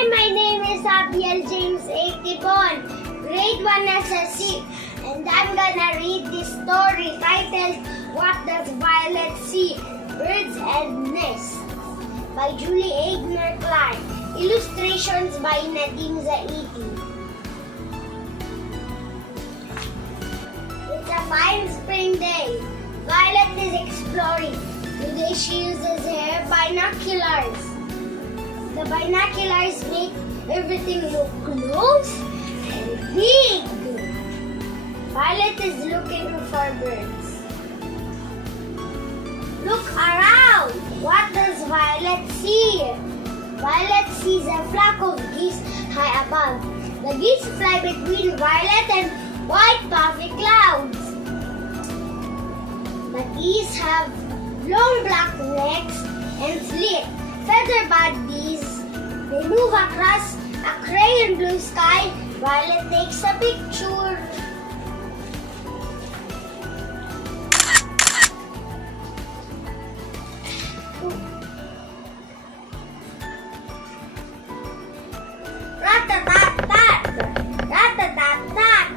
Hi, my name is Abiel James A. Tibon, grade 1 SSC, and I'm gonna read this story titled What Does Violet See? Birds and Nests by Julie Aigner Clark. Illustrations by Nadim Zaidi. It's a fine spring day. Violet is exploring. Today she uses her binoculars. The binoculars make everything look close and big. Violet is looking for birds. Look around. What does Violet see? Violet sees a flock of geese high above. The geese fly between violet and white puffy clouds. The geese have long black necks and sleek feather bodies. They move across a crayon blue sky. Violet takes a picture. Rat-a-tat-tat! Rat-a-tat-tat!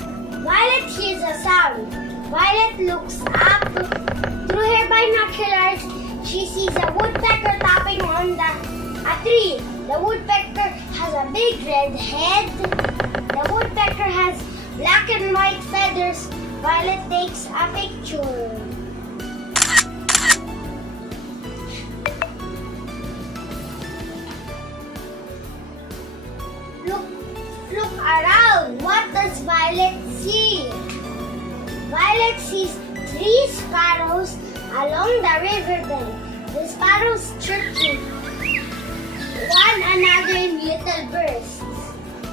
Violet hears a sound. Violet looks up. Through her binoculars, she sees a woodpecker tapping on a tree. The woodpecker has a big red head. The woodpecker has black and white feathers. Violet takes a picture. Look around. What does Violet see? Violet sees 3 sparrows along the riverbank. The sparrows chirping one another in little bursts.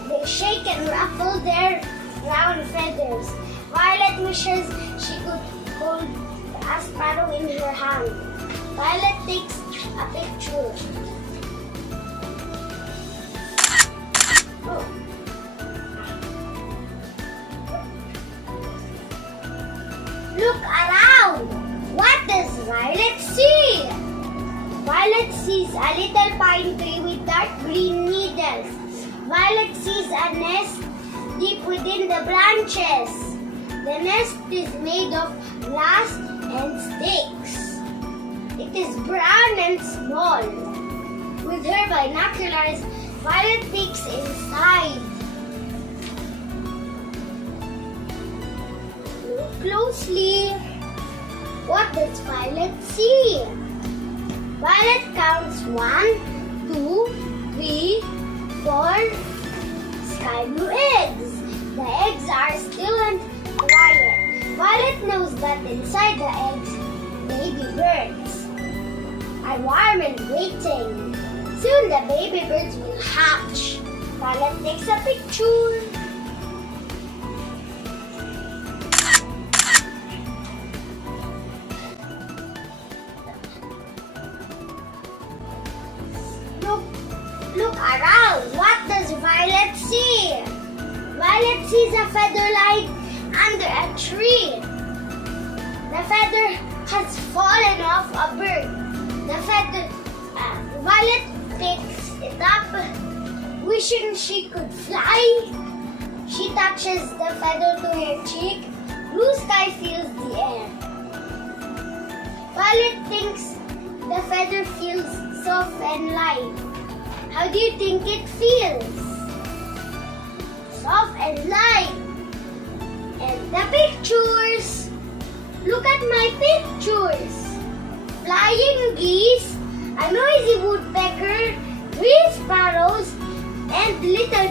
They shake and ruffle their brown feathers. Violet wishes she could hold a sparrow in her hand. Violet takes a picture. Look around. What does Violet see? Violet sees a little pine tree with dark green needles. Violet sees a nest deep within the branches. The nest is made of grass and sticks. It is brown and small. With her binoculars, Violet peeks inside. Look closely. What does Violet see? Violet counts 1, 2, 3, 4 sky blue eggs. The eggs are still and quiet. Violet knows that inside the eggs, baby birds are warm and waiting. Soon the baby birds will hatch. Violet takes a picture. Look around. What does Violet see? Violet sees a feather lying under a tree. The feather has fallen off a bird. Violet picks it up, wishing she could fly. She touches the feather to her cheek. Blue sky fills the air. Violet thinks the feather feels soft and light. How do you think it feels? Soft and light. And the pictures. Look at my pictures. Flying geese, a noisy woodpecker, 3 sparrows, and little